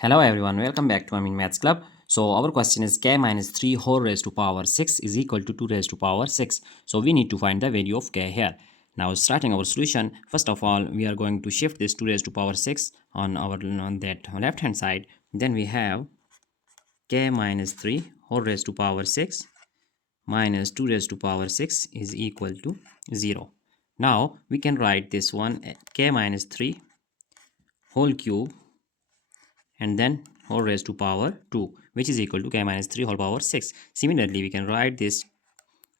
Hello everyone, welcome back to Maths Club. So our question is k minus 3 whole raised to power 6 is equal to 2 raised to power 6. So we need to find the value of k here. Now starting our solution, first of all we are going to shift this 2 raised to power 6 on that left hand side. Then we have k minus 3 whole raised to power 6 minus 2 raised to power 6 is equal to 0. Now we can write this one k minus 3 whole cube and then whole raised to power 2, which is equal to k minus 3 whole power 6. Similarly, we can write this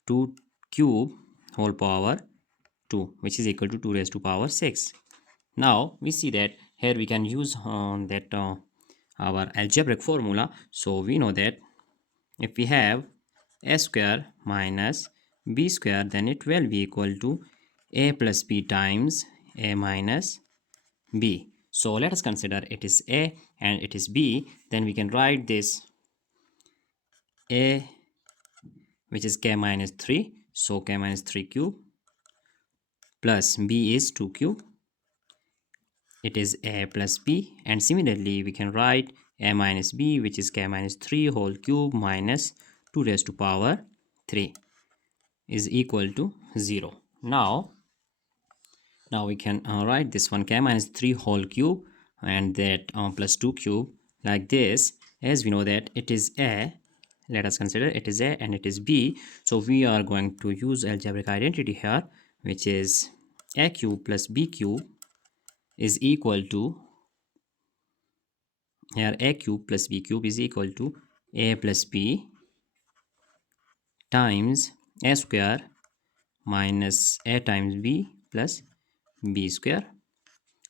2 cube whole power 2, which is equal to 2 raised to power 6. Now we see that here we can use our algebraic formula. So we know that if we have a square minus b square, then it will be equal to a plus b times a minus b. So let us consider it is a and it is b. Then we can write this a, which is k minus 3. So k minus 3 cube plus b is 2 cube. It is a plus b. And similarly, we can write a minus b, which is k minus 3 whole cube minus 2 raised to power 3 is equal to 0. Now we can write this one k minus 3 whole cube and that plus 2 cube like this, as we know that it is a. Let us consider it is a and it is b. So we are going to use algebraic identity here, which is a cube plus b cube is equal to, here a cube plus b cube is equal to a plus b times a square minus a times b plus b square.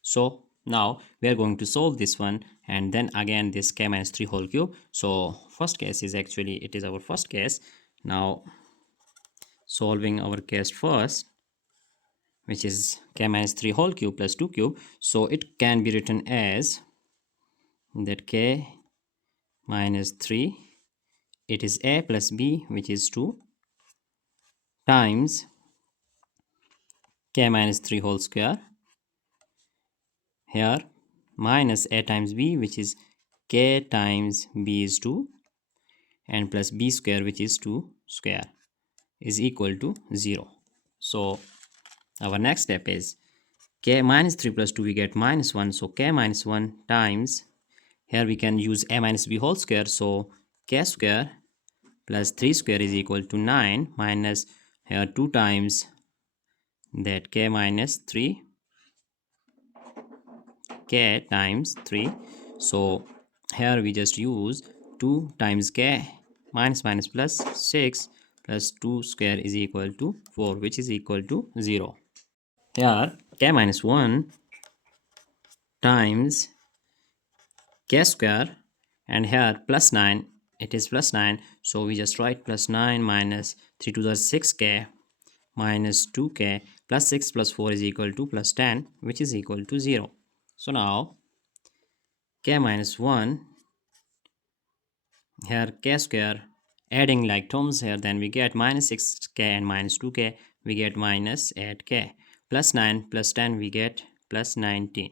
So now we are going to solve this one, and then again this k minus 3 whole cube. So first case is actually, it is our first case. Now solving our case first, which is k minus 3 whole cube plus 2 cube. So it can be written as that k minus 3, it is a plus b, which is 2, times k minus 3 whole square, here minus a times b, which is k times b is 2, and plus b square, which is 2 square, is equal to 0. So our next step is k minus 3 plus 2, we get minus 1. So k minus 1 times, here we can use a minus b whole square. So k square plus 3 square is equal to 9, minus here 2 times that k minus 3, k times 3. So here we just use 2 times k minus minus plus 6 plus 2 square is equal to 4, which is equal to 0. Here k minus 1 times k square, and here plus 9, it is plus 9. So we just write plus 9 minus 3 to the 6k minus 2k plus 6 plus 4 is equal to plus 10, which is equal to 0. So now k minus 1, here k square, adding like terms here, then we get minus 6k and minus 2k, we get minus 8k, plus 9 plus 10, we get plus 19,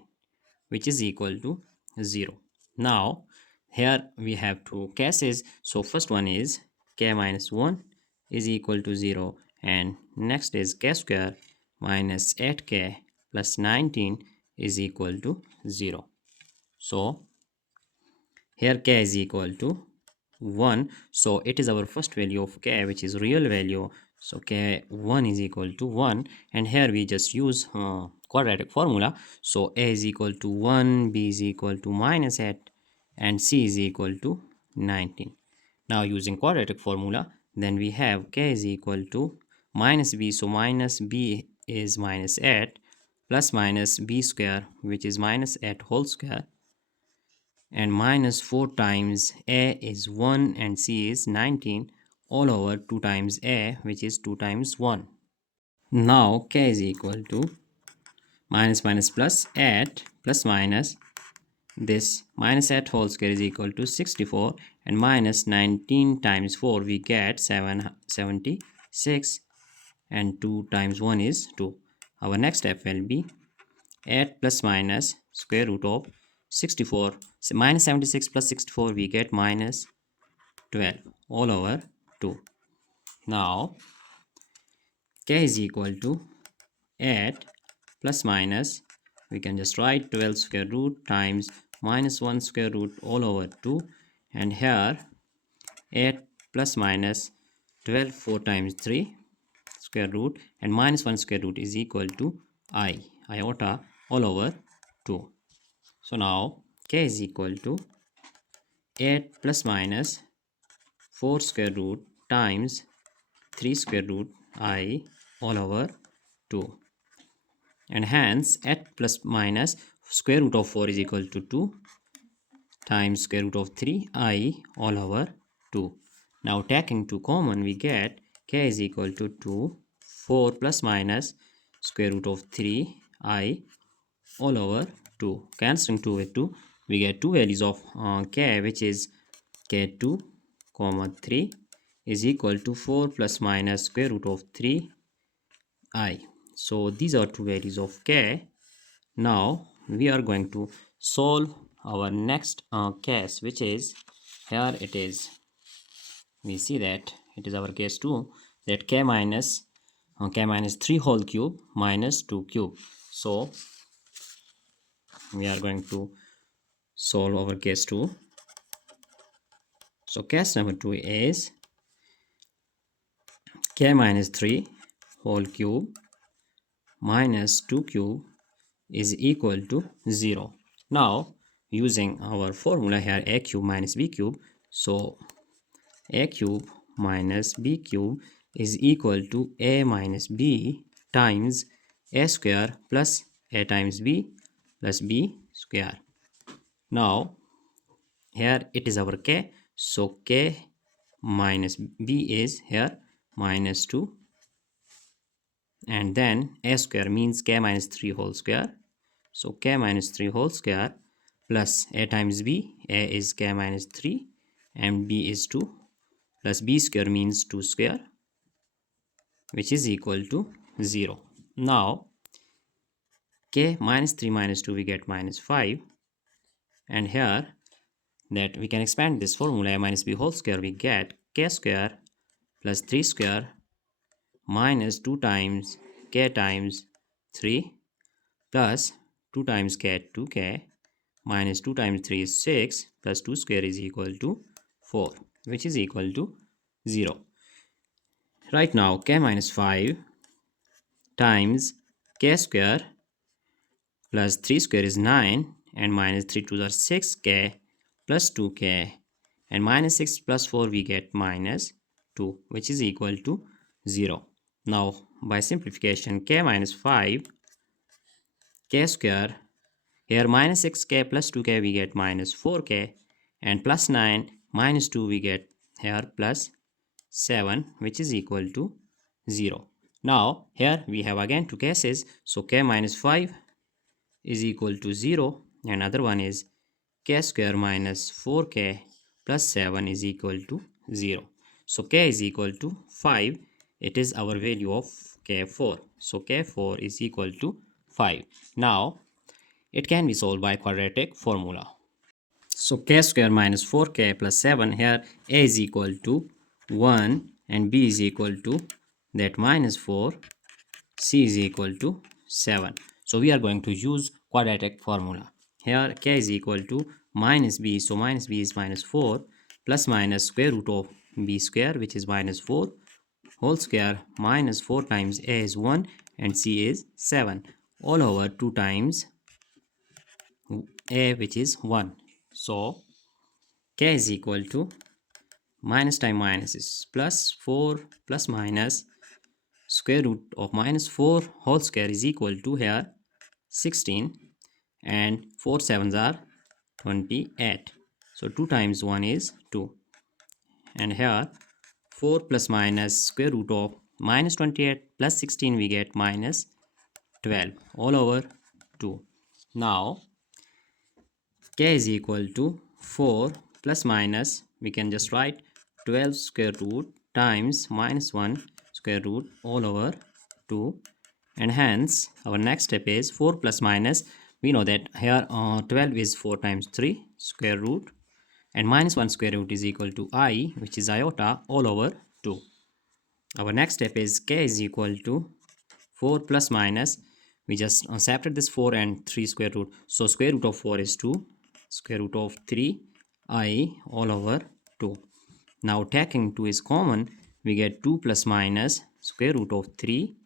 which is equal to 0. Now here we have two cases. So first one is k minus 1 is equal to 0, and next is k square minus 8k plus 19 is equal to 0. So here k is equal to 1. So it is our first value of k, which is real value. So k1 is equal to 1, and here we just use quadratic formula. So a is equal to 1, b is equal to minus 8, and c is equal to 19. Now using quadratic formula, then we have k is equal to minus b. So minus b is minus 8 plus minus b square, which is minus 8 whole square, and minus 4 times a is 1 and c is 19, all over 2 times a, which is 2 times 1. Now k is equal to minus minus plus 8 plus minus this minus 8 whole square is equal to 64, and minus 19 times 4 we get 76, and 2 times 1 is 2. Our next step will be 8 plus minus square root of 64. So minus 76 plus 64 we get minus 12 all over 2. Now k is equal to 8 plus minus, we can just write 12 square root times minus 1 square root all over 2, and here 8 plus minus 12 4 times 3 square root and minus 1 square root is equal to iota all over 2. So now k is equal to 8 plus minus 4 square root times 3 square root I all over 2, and hence 8 plus minus square root of 4 is equal to 2 times square root of 3I all over 2. Now taking 2 common, we get k is equal to 2. 4 plus minus square root of 3I all over 2. Cancelling 2 with 2, we get two values of k, which is k2 comma 3 is equal to 4 plus minus square root of 3I. So these are two values of k. Now we are going to solve our next case, which is, here it is, we see that it is our case 2, that k minus 3 whole cube minus 2 cube. So we are going to solve our case 2. So case number 2 is k minus 3 whole cube minus 2 cube is equal to 0. Now using our formula here, a cube minus b cube, so a cube minus b cube is equal to a minus b times a square plus a times b plus b square. Now here it is our k, so k minus b is here minus 2, and then a square means k minus 3 whole square, so k minus 3 whole square plus a times b, a is k minus 3 and b is 2, plus b square means 2 square, which is equal to 0. Now k minus 3 minus 2 we get minus 5, and here that we can expand this formula, a minus b whole square, we get k square plus 3 square minus 2 times k times 3 plus 2 times k 2k minus 2 times 3 is 6 plus 2 square is equal to 4, which is equal to 0. Right now k minus 5 times k square plus 3 square is 9 and minus 3 to the 6k plus 2k and minus 6 plus 4 we get minus 2, which is equal to 0. Now by simplification, k minus 5 k square, here minus 6k plus 2k we get minus 4k, and plus 9 minus 2 we get here plus 7, which is equal to 0. Now here we have again two cases, so k minus 5 is equal to 0, and other one is k square minus 4k plus 7 is equal to 0. So k is equal to 5, it is our value of k4. So k4 is equal to 5. Now it can be solved by quadratic formula. So k square minus 4k plus 7, here a is equal to 1 and b is equal to that minus 4, c is equal to 7. So we are going to use quadratic formula. Here k is equal to minus b, so minus b is minus 4 plus minus square root of b square, which is minus 4 whole square minus 4 times a is 1 and c is 7 all over 2 times a, which is 1. So k is equal to minus times minus is plus 4 plus minus square root of minus 4 whole square is equal to here 16, and 4 sevens are 28. So 2 times 1 is 2, and here 4 plus minus square root of minus 28 plus 16 we get minus 12 all over 2. Now k is equal to 4 plus minus, we can just write 12 square root times minus 1 square root all over 2, and hence our next step is 4 plus minus We know that here 12 is 4 times 3 square root, and minus 1 square root is equal to I, which is iota, all over 2. Our next step is k is equal to 4 plus minus. We just separate this 4 and 3 square root. So square root of 4 is 2. Square root of 3 I all over 2. Now taking 2 is common. We get 2 plus minus square root of 3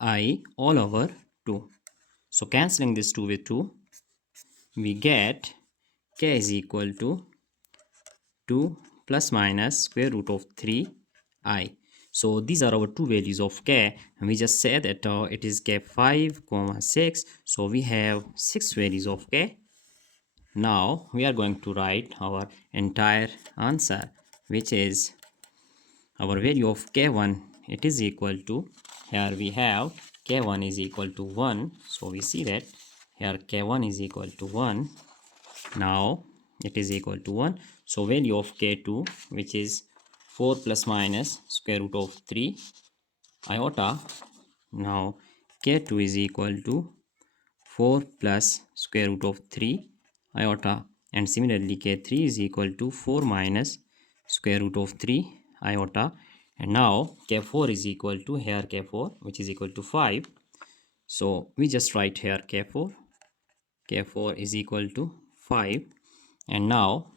I all over 2. So cancelling this 2 with 2, we get k is equal to 2 plus minus square root of 3 I. So these are our two values of k, and we just said that it is k 5, 6. So we have 6 values of k. Now we are going to write our entire answer, which is our value of k1. It is equal to, here we have k1 is equal to 1. So we see that here k1 is equal to 1. Now it is equal to 1. So value of k2, which is 4 plus minus square root of 3 iota. Now k2 is equal to 4 plus square root of 3 iota, and similarly k3 is equal to 4 minus square root of 3 iota. And now k4 is equal to, here k4, which is equal to 5. So we just write here k4 is equal to 5. And now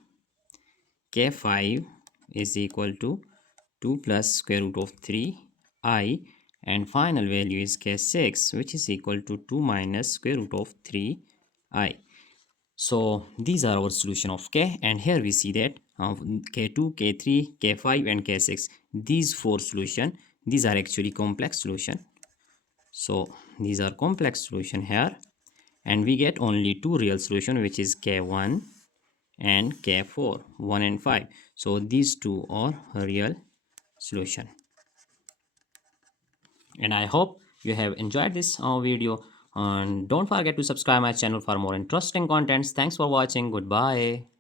k5 is equal to 2 plus square root of 3 I, and final value is k6, which is equal to 2 minus square root of 3 I. So these are our solution of k, and here we see that k2, k3, k5 and k6, these four solution, these are actually complex solution. So these are complex solution here, and we get only two real solution, which is k1 and k4, 1 and 5. So these two are real solution. And I hope you have enjoyed this video, and don't forget to subscribe my channel for more interesting contents. Thanks for watching. Goodbye.